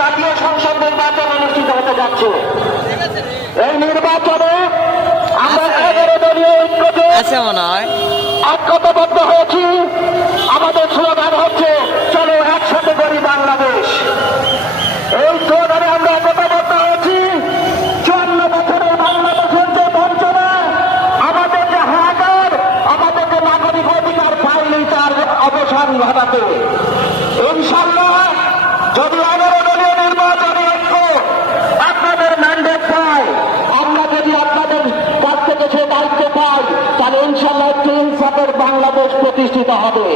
জাতীয় সংসদ নির্বাচন অনুষ্ঠিত হতে যাচ্ছে। এই নির্বাচনে আমরা 11 দলীয় ঐক্যতে ঐক্যবদ্ধ হয়েছি। আমাদের স্লোগান হচ্ছে চলো একসাথে করি বাংলাদেশ। এই স্লোগানে আমরা ঐক্যবদ্ধ হয়েছি। 54 বছরের বাংলাদেশের যে বঞ্চনা, আমাদের যে হাহাকার, আমাদের যে নাগরিক অধিকার পাইনি তার অবসান ঘটাতে ইনশাল্লাহ যদি 11 দলীয় নির্বাচনে ঐক্য আপনাদের ম্যান্ডেট পায়, আমরা যদি আপনাদের কাছ থেকে সে দায়িত্ব পাই, তাহলে ইনশাল্লাহ একটি ইনসাফের বাংলাদেশ প্রতিষ্ঠিত হবে।